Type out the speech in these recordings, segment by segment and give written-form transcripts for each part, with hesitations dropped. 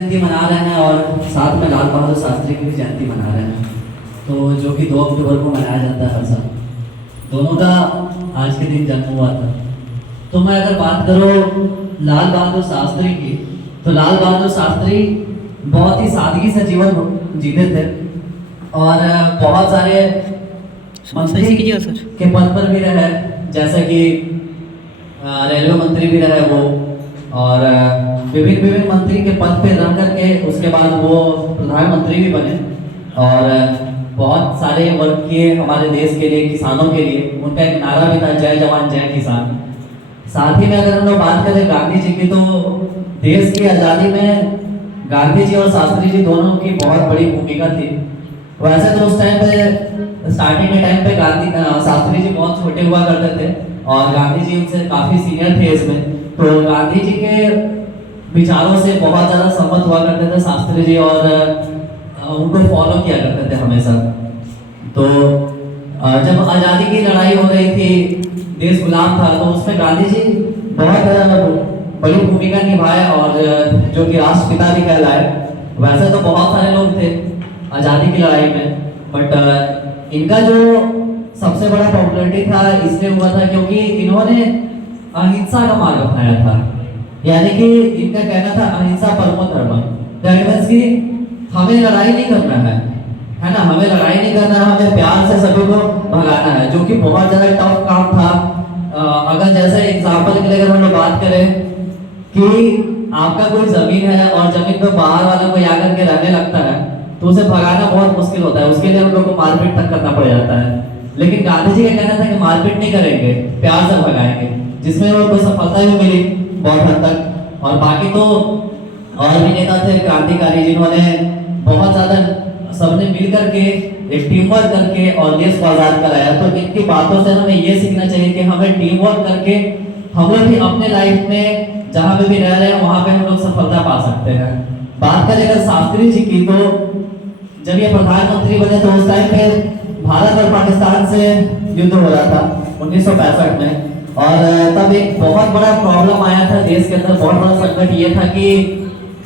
जयंती मना रहे हैं और साथ में लाल बहादुर शास्त्री की भी जयंती मना रहे हैं, तो जो कि 2 अक्टूबर को मनाया जाता है हर साल। दोनों का आज के दिन जन्म हुआ था। तो मैं अगर बात करूँ लाल बहादुर शास्त्री की, तो लाल बहादुर शास्त्री बहुत ही सादगी से जीवन जीते थे और बहुत सारे मंत्री के पद पर भी रहे, जैसे कि रेलवे मंत्री भी रहे वो, और विभिन्न विभिन्न मंत्री के पद पे रह करके उसके बाद वो प्रधानमंत्री भी बने और बहुत सारे वर्ग के हमारे देश के लिए, किसानों के लिए उनका एक नारा भी था, जय जवान जय किसान। साथ ही में अगर हम लोग बात करें गांधी जी की, तो देश की आज़ादी में गांधी जी और शास्त्री जी दोनों की बहुत बड़ी भूमिका थी। वैसे तो उस टाइम पे स्टार्टिंग के टाइम पे शास्त्री जी बहुत छोटे हुआ करते थे और गांधी जी उनसे काफ़ी सीनियर थे इसमें, तो गांधी जी के विचारों से बहुत ज़्यादा सहमत हुआ करते थे शास्त्री जी और उनको फॉलो किया करते थे हमेशा। तो जब आज़ादी की लड़ाई हो रही थी, देश गुलाम था, तो उसमें गांधी जी बहुत बड़ी भूमिका निभाए और जो कि राष्ट्रपिता भी कहलाए। वैसे तो बहुत सारे लोग थे आज़ादी की लड़ाई में, बट इनका जो सबसे बड़ा पॉपुलरिटी था इसलिए हुआ था क्योंकि इन्होंने अहिंसा का मार्ग अपनाया था। यानी कि इनका कहना था अहिंसा परमो धर्मः, दैट मींस कि हमें लड़ाई नहीं करना है ना, हमें लड़ाई नहीं करना है, हमें प्यार से सभी को भगाना है, जो कि बहुत ज़्यादा टफ काम था। अगर जैसे एग्जाम्पल के लिए अगर हम लोग बात करें कि आपका कोई ज़मीन है और ज़मीन पर बाहर वाला कोई आकर के रहने लगता है, तो उसे भगाना बहुत मुश्किल होता है, उसके लिए हम लोग को मारपीट तक करना पड़ जाता है। लेकिन गांधी जी का कहना था कि मारपीट नहीं करेंगे, प्यार से भगाएंगे, जिसमें वो कोई सफलता भी मिली बहुत हद तक। और बाकी तो और भी नेता थे क्रांतिकारी, जिन्होंने बहुत ज़्यादा सबने मिल करके एक टीम वर्क करके और देश को आज़ाद कराया। तो इनकी बातों से हमें ये सीखना चाहिए कि हमें टीम वर्क करके हम लोग भी अपने लाइफ में जहाँ पे भी रह रहे हैं वहाँ पे हम लोग सफलता पा सकते हैं। बात करें अगर शास्त्री जी की, तो जब ये प्रधानमंत्री बने तो उस टाइम पे भारत और पाकिस्तान से युद्ध हो रहा था 1965 में, और तब एक बहुत बड़ा प्रॉब्लम आया था देश के अंदर। बहुत बड़ा संकट ये था कि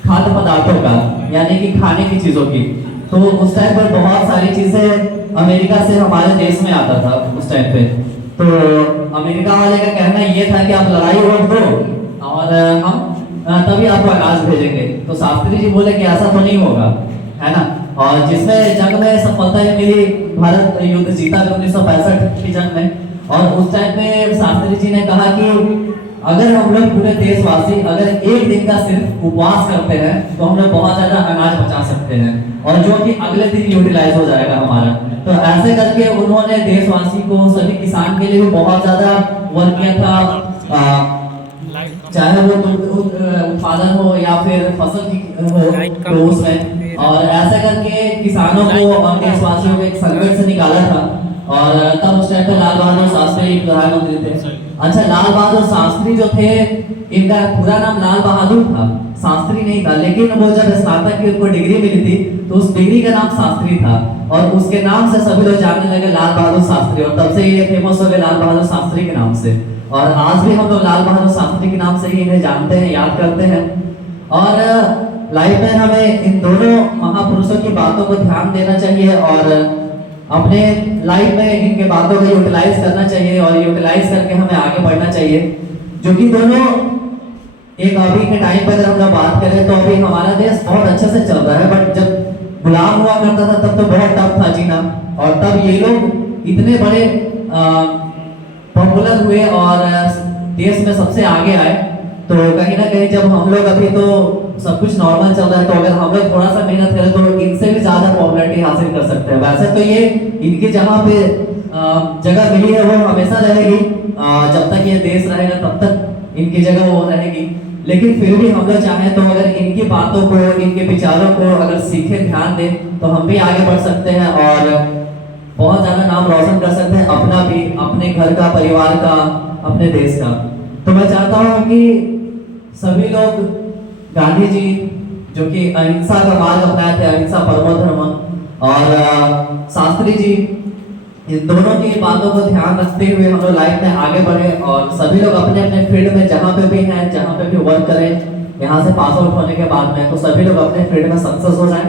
खाद्य पदार्थों का, यानी कि खाने की चीज़ों की। तो उस टाइम पर बहुत सारी चीज़ें अमेरिका से हमारे देश में आता था उस टाइम पे। तो अमेरिका वाले का कहना ये था कि आप लड़ाई रोक दो और हम तभी आपको अनाज भेजेंगे। तो शास्त्री जी बोले कि ऐसा तो नहीं होगा, है ना। और जिसमें जंग में सफलता मिली, भारत युद्ध जीता 1965 की जंग में। और उस टाइम पे शास्त्री जी ने कहा कि अगर हम लोग पूरे देशवासी अगर एक दिन का सिर्फ उपवास करते हैं तो हम लोग बहुत ज्यादा अनाज बचा सकते हैं, और जो कि अगले दिन यूटिलाइज हो जाएगा हमारा। तो ऐसे करके उन्होंने देशवासी को, सभी किसान के लिए भी बहुत ज्यादा वर्क किया था, चाहे वो उत्पादन हो या फिर फसल की हो, तो उसमें। और ऐसा करके किसानों को और देशवासियों को एक संकट से निकाला था। और तब उस टाइम पे लाल बहादुर शास्त्री प्रधानमंत्री थे। अच्छा, लाल बहादुर शास्त्री जो थे, इनका पूरा नाम लाल बहादुर था, शास्त्री नहीं था। लेकिन वो जब स्नातक की उनको डिग्री मिली थी तो उस डिग्री का नाम शास्त्री था, और उसके नाम से सभी लोग जानने लगे लाल बहादुर शास्त्री, और तब से ये फेमस हो गए लाल बहादुर शास्त्री के नाम से। और आज भी हम लोग लाल बहादुर शास्त्री के नाम से ही इन्हें जानते हैं, याद करते हैं। और लाइफ में हमें इन दोनों महापुरुषों की बातों को ध्यान देना चाहिए और अपने लाइफ में इनके बातों को यूटिलाइज करना चाहिए, और यूटिलाइज करके हमें आगे बढ़ना चाहिए। जो कि दोनों एक अभी के टाइम पर अगर हम लोग बात करें तो अभी हमारा देश बहुत अच्छे से चल रहा है, बट जब गुलाम हुआ करता था तब तो बहुत टफ था जीना। और तब ये लोग इतने बड़े पॉपुलर हुए और देश में सबसे आगे आए। तो कहीं ना कहीं जब हम लोग अभी तो सब कुछ नॉर्मल चल रहा है, तो अगर हम लोग थोड़ा सा मेहनत करें तो इनसे भी ज्यादा पॉपुलैरिटी हासिल कर सकते हैं। वैसे तो ये इनकी जहाँ पे जगह मिली है वो हमेशा रहेगी, जब तक ये देश रहेगा तब तक इनकी जगह वो रहेगी। लेकिन फिर भी हम लोग चाहें तो अगर इनकी बातों को, इनके विचारों को अगर सीखे, ध्यान दें, तो हम भी आगे बढ़ सकते हैं और बहुत ज्यादा नाम रोशन कर सकते हैं, अपना भी, अपने घर का, परिवार का, अपने देश का। तो मैं चाहता हूँ कि सभी लोग गांधी जी जो कि अहिंसा का मार्ग अपनाए थे, अहिंसा परमो धर्मः, और शास्त्री जी, इन दोनों की बातों को ध्यान रखते हुए हम लोग लाइफ में आगे बढ़े और सभी लोग अपने अपने फील्ड में जहाँ पे भी हैं, जहाँ पे भी वर्क करें, यहाँ से पास आउट होने के बाद में, तो सभी लोग अपने फील्ड में सक्सेस हो जाएं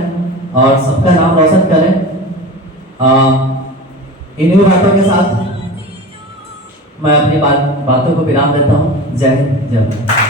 और सबका नाम रोशन करें। इन्हीं बातों के साथ मैं अपनी बातों को विराम देता हूँ। जय हिंद, जय भारत।